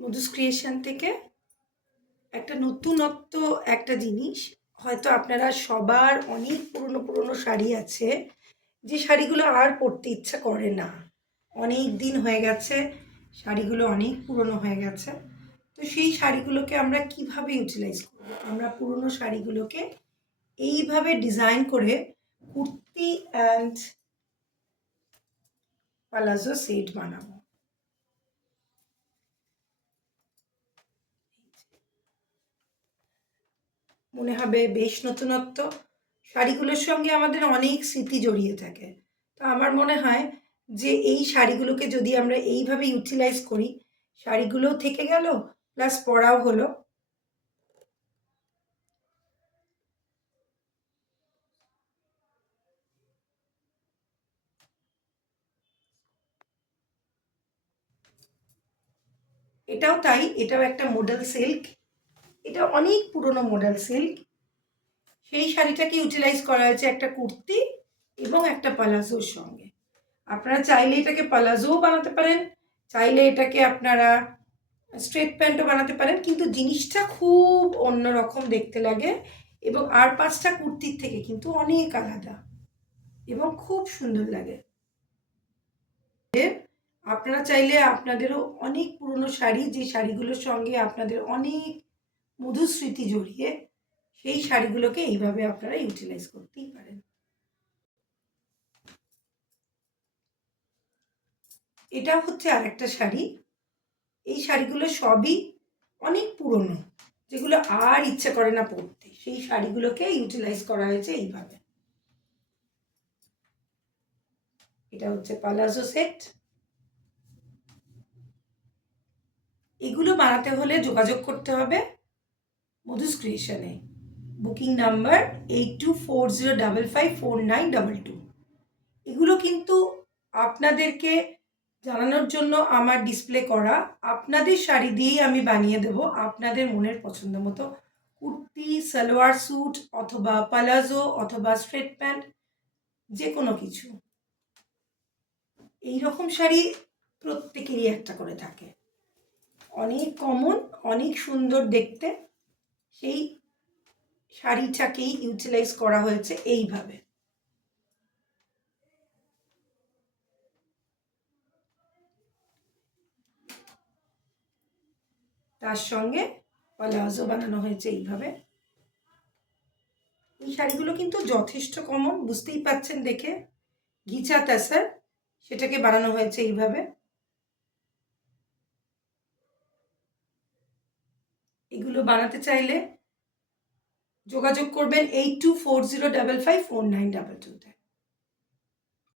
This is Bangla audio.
মধুস ক্রিয়েশন থেকে একটা নতুনত্ব একটা জিনিস। হয়তো আপনারা সবার অনেক পুরনো পুরনো শাড়ি আছে, যে শাড়িগুলো আর পরতে ইচ্ছা করে না। অনেক দিন হয়ে গেছে, শাড়িগুলো অনেক পুরনো হয়ে গেছে। তো সেই শাড়িগুলোকে আমরা কিভাবে ইউটিলাইজ করব? আমরা পুরনো শাড়িগুলোকে এইভাবে ডিজাইন করে কুর্তি অ্যান্ড পালাজো সেট বানাবো। মনে হবে বেশ নতুনত্ব। শাড়িগুলোর সঙ্গে আমাদের অনেক স্মৃতি জড়িয়ে থাকে। তো আমার মনে হয় যে এই শাড়িগুলোকে যদি আমরা এইভাবে ইউটিলাইজ করি, শাড়িগুলোও থেকে গেল, প্লাস পরাও হলো। এটাও তাই, এটাও একটা মডেল সিল্ক। এটা অনেক পুরনো মডেল সিল্ক। সেই শাড়িটাকে ইউটিলাইজ করা হয়েছে একটা কুর্তি এবং একটা পালাজোর সঙ্গে। আপনারা চাইলে এটাকে পালাজোও বানাতে পারেন, চাইলে এটাকে আপনারা স্ট্রেট প্যান্টও বানাতে পারেন, কিন্তু জিনিসটা খুব অন্যরকম দেখতে লাগে এবং আর পাঁচটা কুর্তির থেকে কিন্তু অনেক আলাদা এবং খুব সুন্দর লাগে। আপনারা চাইলে আপনাদেরও অনেক পুরনো শাড়ি, যে শাড়িগুলোর সঙ্গে আপনাদের অনেক মধুর স্মৃতি জড়িয়ে, সেই শাড়িগুলোকে এইভাবে আপনারা ইউটিলাইজ করতেই পারেন। এটা হচ্ছে আরেকটা শাড়ি। এই শাড়িগুলো সবই অনেক পুরনো, যেগুলো আর ইচ্ছে করে না পরতে, সেই শাড়িগুলোকে ইউটিলাইজ করা হয়েছে এইভাবে। এটা হচ্ছে পালাজো সেট। এগুলো বানাতে হলে যোগাযোগ করতে হবে মধুস ক্রিয়েশনে। Booking number 8240554922। এগুলো কিন্তু আপনাদেরকে জানানোর জন্য আমার ডিসপ্লে করা। আপনাদের শাড়ি দিয়েই আমি বানিয়ে দেব আপনাদের মনের পছন্দ মতো কুর্তি, সালোয়ার স্যুট, অথবা পালাজো, অথবা স্ট্রেট প্যান্ট, যে কোনো কিছু। এই রকম শাড়ি প্রত্যেকেরই একটা করে থাকে, অনেক কমন, অনেক সুন্দর দেখতে। সেই শাড়িটাকেই ইউটিলাইজ করা হয়েছে এইভাবে। তার সঙ্গে পালাজো বানানো হয়েছে এইভাবে। এই শাড়িগুলো কিন্তু যথেষ্ট কমন, বুঝতেই পাচ্ছেন দেখে। ঘিচা তাসার, সেটাকে বানানো হয়েছে এইভাবে। এগুলো বানাতে চাইলে যোগাযোগ করবেন 8240554922-তে।